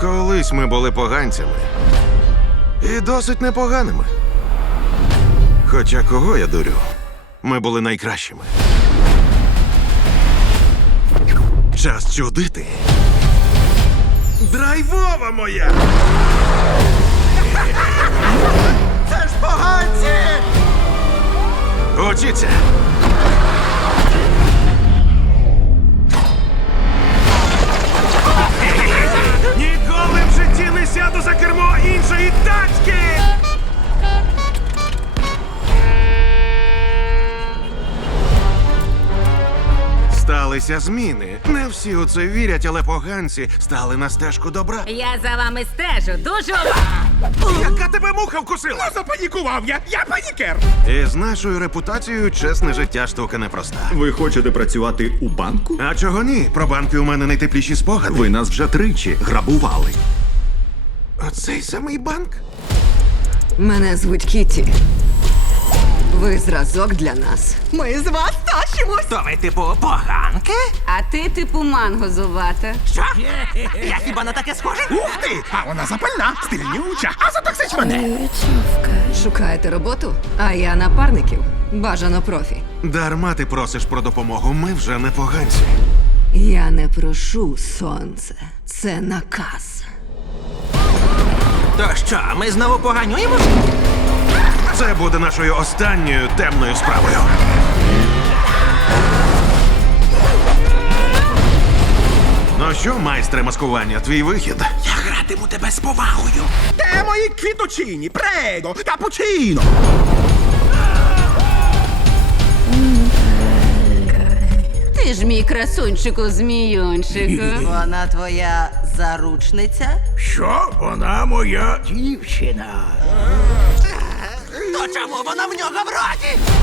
Колись ми були поганцями і досить непоганими. Хоча кого я дурю, ми були найкращими. Час чудити. Драйвова моя! Це ж поганці! Учіться! Сталися зміни. Не всі у це вірять, але поганці стали на стежку добра. Я за вами стежу, дуже Яка тебе муха вкусила? Ну, запанікував я! Я панікер! І з нашою репутацією чесне життя штука непроста. Ви хочете працювати у банку? А чого ні? Про банки у мене найтепліші спогади. Ви нас вже тричі грабували. Оцей самий банк. Мене звуть Кіті. Ви зразок для нас. Ми з вас тащимось. То ви, типу, поганки? А ти, типу, мангозувата. Що? Я хіба на таке схожий? Ух ти! А вона запальна, стильнюча, а затоксич мене. Шукаєте роботу? А я напарників. Бажано профі. Дарма ти просиш про допомогу. Ми вже не поганці. Я не прошу сонце. Це наказ. То що, ми знову поганюємо? Це буде нашою останньою темною справою. Ну що, майстре маскування, твій вихід? Я гратиму тебе з повагою. Де мої квіточині, прего, капучино? Ти ж мій красунчику, зміюнчику. Вона твоя заручниця? Що вона моя дівчина? Чому вона в нього в роті?